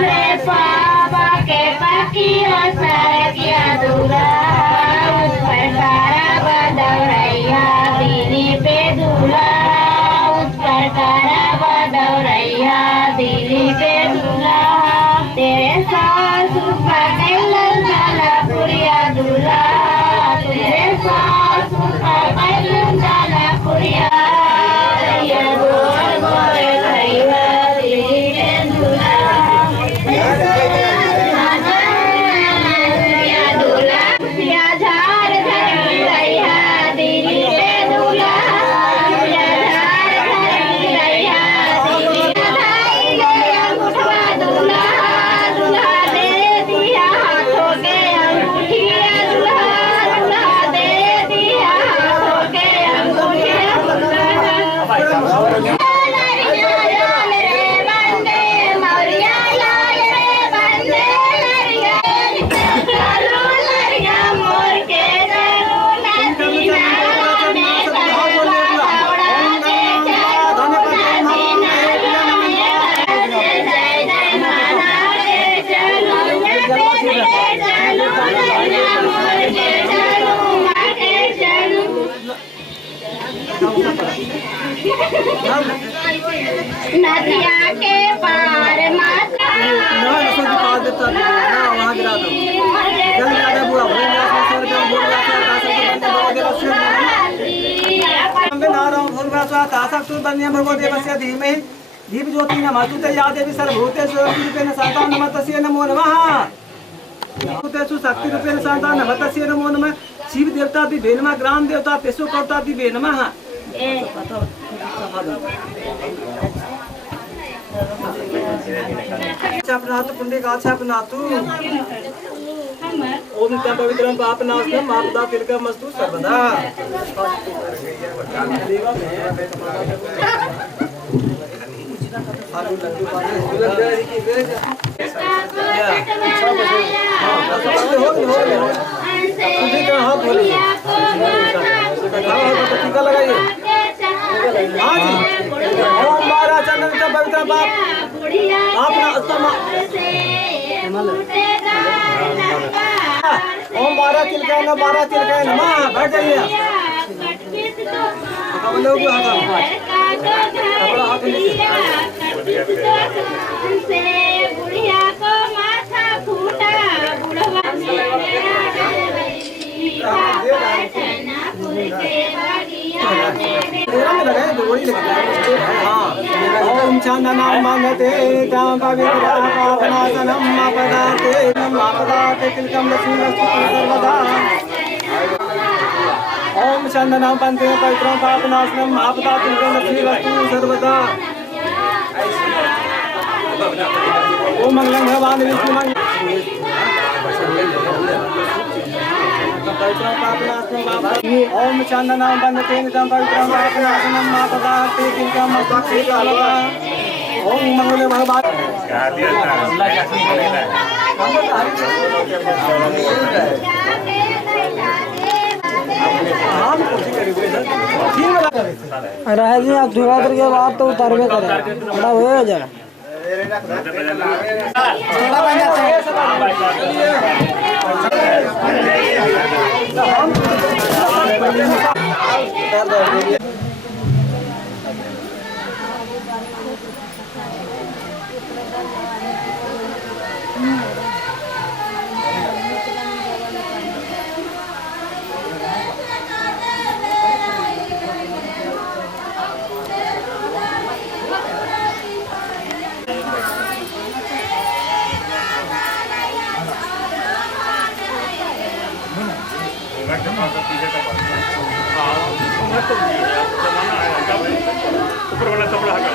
रे पापा के पकिया सरकिया दूरा उस पर तारा बदौरैया दिली पे दूल्हा उस पर तारा बदौरैया दिली पे दूल्हा तेरे सास पटेल जाला पुरिया दूल्हा तेरे सास पटेल जाला पुरिया नदिया के पार माता दीप ज्योति नमस्तुते या देवी सर्वभूतेषु शक्तिरूपेण शान्ता नमस्तस्यै नमो नमः भूतेषु शक्तिरूपेण शान्ता नमस्तस्यै नमो नमः शिव देवता दिव्ये नमः ग्राम देवता पेशोकर्ता दिव्ये नमः चापनातु पुण्डिकाचापनातु ओम नित्यं पवित्रं पापनाशनं आपदा तिलकमस्तु सर्वदा लगाइए ओम बारा चंदन का पवित्र बाप ओम 12 तिलका नमः बैठ जाइए बुढ़िया को माथा फूटा बुढ़वा ओम चंदनं मनते काम पवित्र पावनासनं आपदाते तिलकं लक्ष्मीस्तु सर्वदा ओम चंदनं पंते पवित्रं पावनासनं आपदाते तिलकं लक्ष्मीस्तु सर्वदा ओम मंगलं भगवान् विष्णु ओम चंदनं वन्दते नितं पवित्रं पापनाशनं आपदाते तिलकं लक्ष्मीस्तु सर्वदा ओम मंगलं भगवान् रह जी आप शिवरात्रि के बाद तो उतारवे करें बड़ा हो जाए ऊपर वाला कपड़ा हटा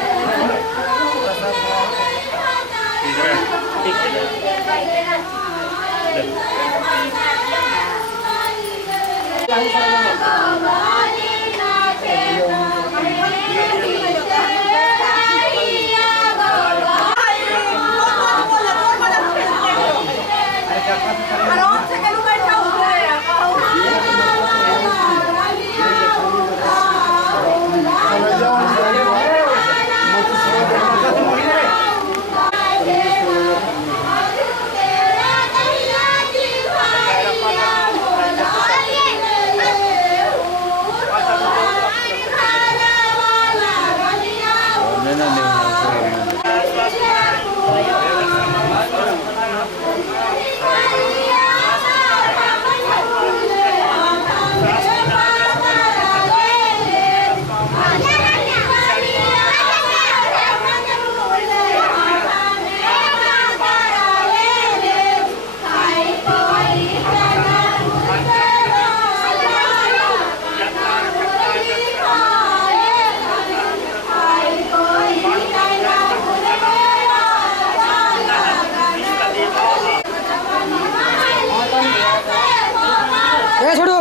छोड़ो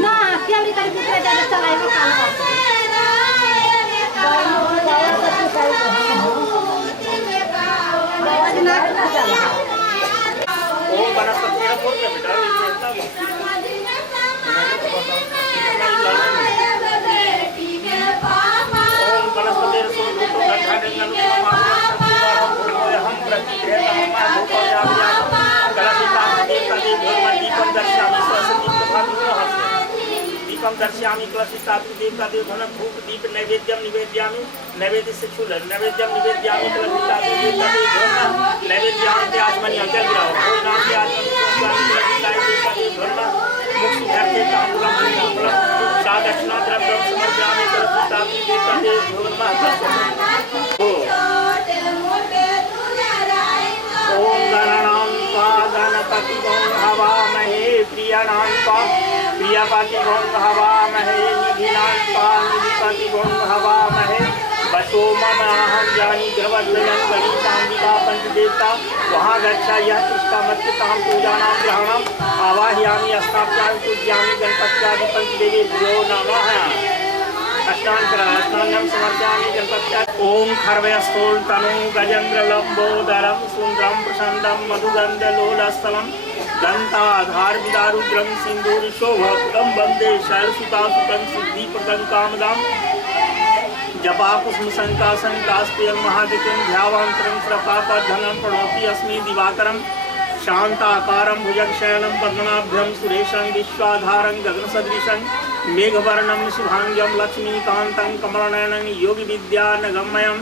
ना क्या भी करी दूसरे जगह चलाएगा ओम वनस्पति का बोल बेटा ओम वनस्पति रसूल भूतो गंधानेंगन हम प्रतिक्रिया दीपम दर्शयामि कलशितात्म देवता देवधन धूप दीप नैवेद्यम निवेद्यामि नैवेद्य से छूल नैवेद्यम निवेद्यामि कलशितात्म देवता देवधन नैवेद्यामि त्याजमनि अंजल गिराओ भोजनाम त्याजमनि कलशितात्म देवता देवधन मुक्ति धरते तांबूलम तांबूलम सादक्षिणा द्रव्यम समर्पयामि कलशितात्म देवता देवधन ओम गणानां गणपति हवामहे प्रियाणां प्रियपति हवामहे निधिनां निधिपति हवामहे बसो मम अहं जानी ग्रवद्वयं गणितांबिका पंचदेवता वहाँ गच्छा यह तिष्ठा मत्तां पूजानां ग्रहणम् आवाहयामि अस्ताभ्यां पूजयामि गणपत्यादि पंचदेवेभ्यो नमः अष्टांगं समर्पयामि गणपत्या ओम खर्वयस्थूल तनु गजेन्द्र लंबोदरम सुंदरम प्रसन्नम मधुगंधलोलस्थलम दंताधार विदारुद्रम सिंदूर शोभम वंदे शैलसुतासुतं सिद्धिप्रदं कामदाम जपा कुसुम संकासन कास्पेयं महादित्यं ध्यावान्तरं श्रपापधनं प्रणोति अस्मि दिवाकरं शांताकारं भुजगशयनं पद्मनाभ्यं सुरेशं विश्वाधारं गगनसदृशं मेघवर्णं शुभांगं लक्ष्मीकान्तं कमलनयनं योगिविद्यानगम्यं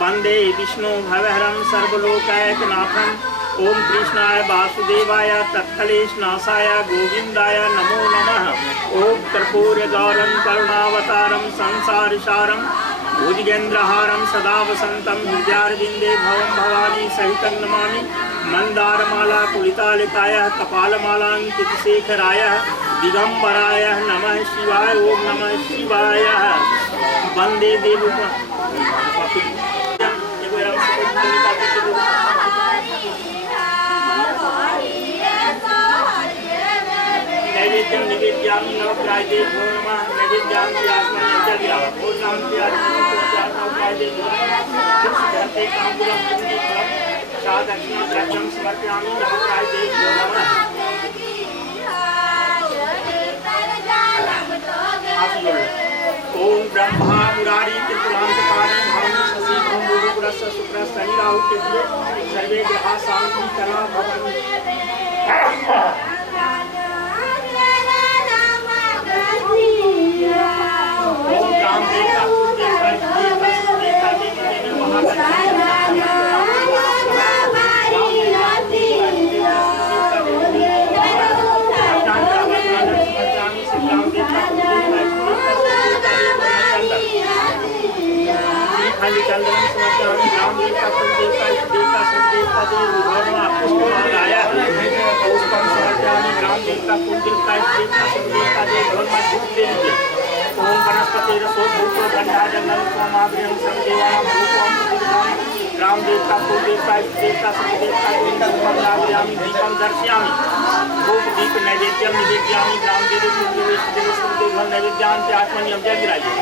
वन्दे विष्णु भवहरं सर्वलोकैकनाथं ओम कृष्णाय वासुदेवाय तत्कलेशनाशाय गोविंदाय नमो नमः ओम कर्पूरगौरं करुणावतारं संसारसारं भुजगेन्द्रहारं सदा वसन्तं हृदयारविन्दे भवं भवानी सहितं नमामि मंदारमाला कुलितालिकाय कपालमालांकितशेखराय दिगंबराय नमः शिवाय ओम नमः शिवाय वंदे देव नैवेद्यं निवेद्यामि नवग्राह्येभ्यो नमः नैवेद्यामि आसमनि अंजलिः भोजनान्ते नवग्राह्येभ्यो नमः ताम्बूलं पुण्यफलं सादक्षिणा द्रव्यं समर्पयामि नवग्राह्येभ्यो नमः ओम ब्रह्मा मुरारी त्रिपुरांतकारी भानु शशि भूमिपुरस्स शुक्र शनि राहु केतु सर्वे ग्रहा शांति करा ओम रामदेव का पूज्य देवता देवी खाली चंदन समर्पयामि रामदेव का कुलदेवता देवता सबदेवता देव भगवान पुष्पमालाया पुष्पम समर्पयामि रामदेव का कुलदेवता देवता सबदेवता देव भगवान पुष्पदेव ओम वनस्पति रसो भूतो गंधा जंगम स्वामाभ्यं सर्वदेवानां भूतो ग्राम देवता कुल देवता इष्ट देवता सभी देवता देवता समर्पयामि दीपम दर्शयामि धूप दीप नैवेद्यम निवेद्यामि ग्राम देवी कुल देवी इष्ट देवी सब देव नैवेद्यान के आत्मनि हम जल गिराइए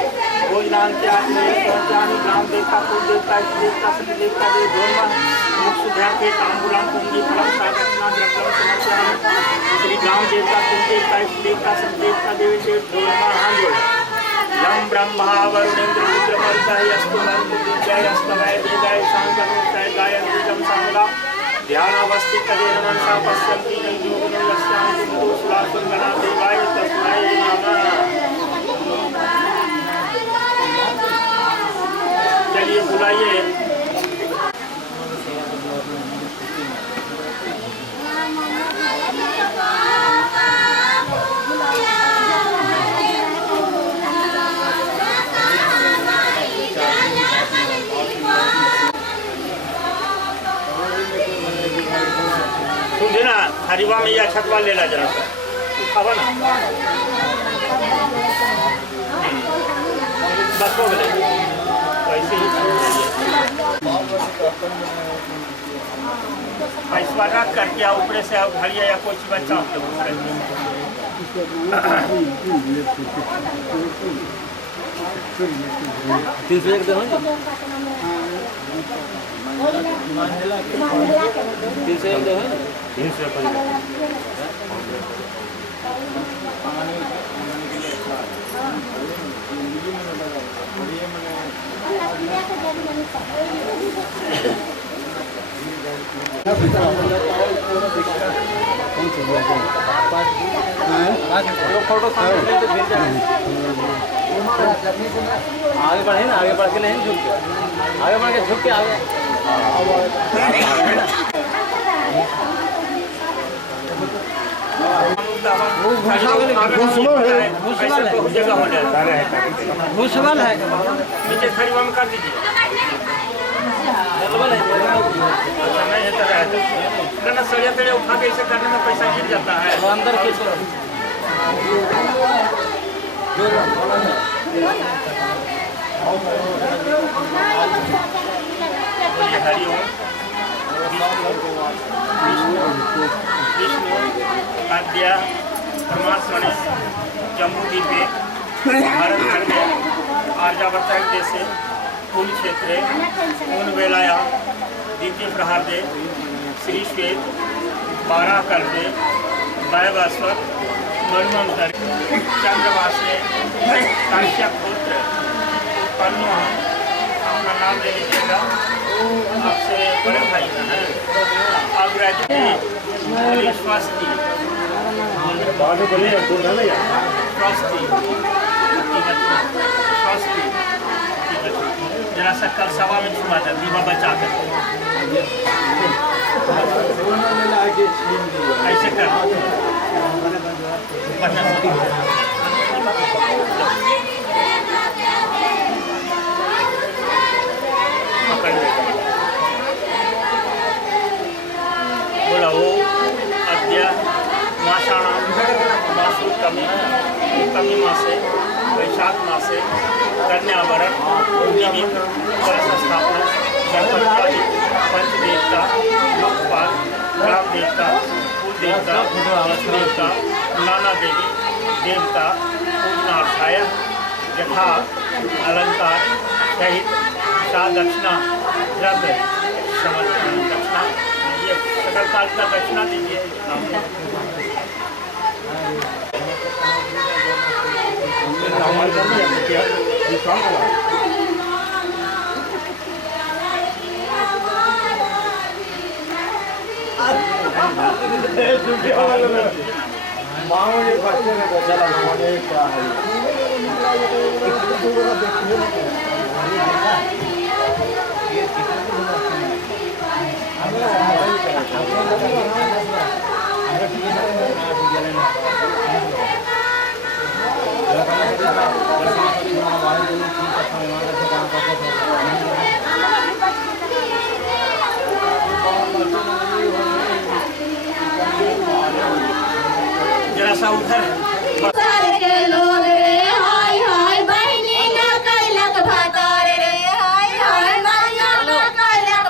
भोजनान के आत्मनि समर्पयामि ग्राम देवता कुल देवता इष्ट देवता सभी देवता देव धर्म मुक्ष ध्यान के तांबूलम कुंजी फलम सागरना द्रव्यम समर्पयामि श्री ग्राम देवता कुल देवता इष्ट देवता सब देवता देवी देव धर्म हाथ जोड़े यम ब्रह्मा वरुणेन्द्र रुद्रमरुतः यस्तु नरमुद्रिजय यस्तवय वेदाय शांतनुत्तय गायन्ति जम सामगा ध्यानावस्थित तदेन मनसा पश्यन्ति योगिनो यस्यान्ति मधुसुरासुरगणा देवाय तस्मै नमः। चलिए बुलाइए ना हरिवा में या छतवा ले ला जरा उठावा ना बस हो गए वैसे ही पैसा रख करके ऊपर से आप घड़िया या कोई चीज चाप फोटो आगे बढ़े ना, आगे बढ़ के नहीं झुक के, आगे बढ़ के झुक के आगे भूसवल है नीचे खरीवा में कर दीजिए। अच्छा नहीं है तो सड़िया तेड़े उठा के इसे करने में पैसा गिर जाता है अंदर के हरिओम विष्णु आद्या परमात्मनि जम्बूद्वीपे भारतखंडे आर्यावर्त देशे कुल क्षेत्रे ऊनवेलायां द्वितीय प्रहार्दे श्री श्वेत 12 कल्पे वैवस्वत मन्वंतर चंद्रमासे काश्यप पुत्र उत्पन्न अपना नाम ले लीजिएगा। आपसे बड़े भाई हैं आप ग्रेजुएट स्वस्ति स्वस्ति जरा सा कल सभा में छुआ था दीवा बचा कर ऐसे कर बोला वो अद्य मासाणां मासोत्तमी उत्तमी मासे वैशाख मासे कन्यावरण निमित्त कलश स्थापना गणपति पंचदेवता लोकपाल ग्राम देवता कुल देवता इष्ट देवता नाना देवी देवता पूजनार्थाय यथा अलंकार सहित सा दक्षिणा द्रव्य समर्पण दक्षिणा ये सकल काल का दक्षिणा दीजिए। जरा सा उधर लोग रे हाय हाय बहनी ना कैलक भातार रे हाय हाय माया ना कैलक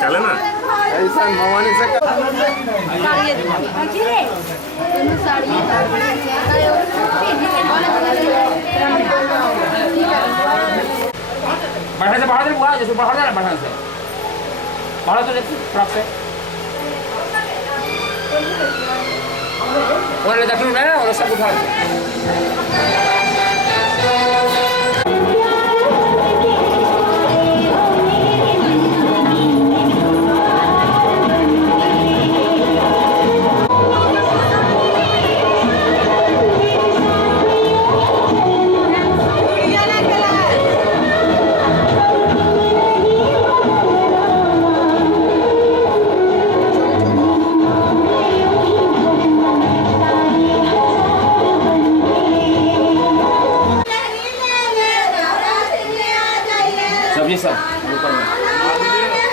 चले ना ऐसा भवानी से बढ़ा दे बुआ जैसे बढ़ा दे बढ़ा तो देखो फ्रॉक से और देखो ना और सब उठा सब ये सब ऊपर में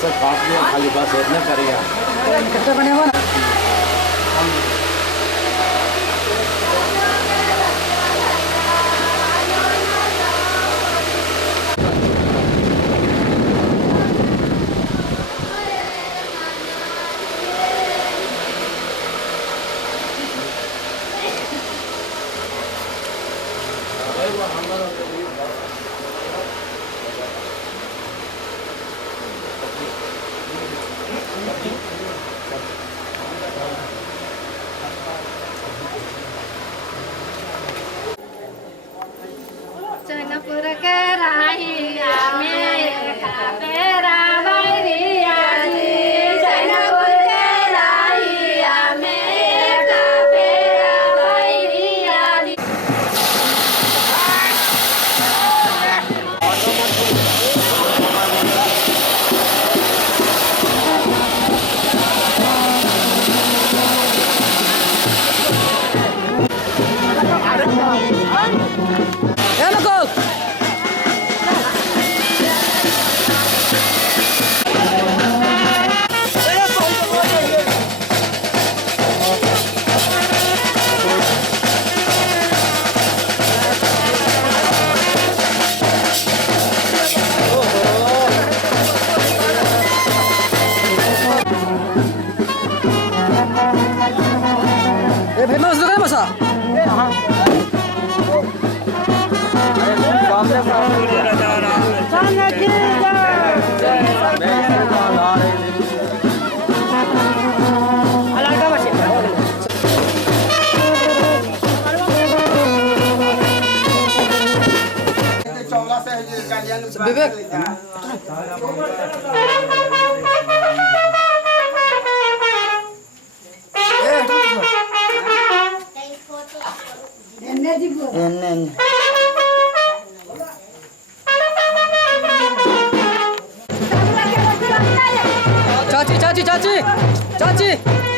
से काट लिया खाली बस इतने करेगा चनपुर के राहिया में कापेरा बैरिया जी चनपुर के राहिया में कापेरा बैरिया जी फेमस दुकान बसा विवेक चाची चाची चाची चाची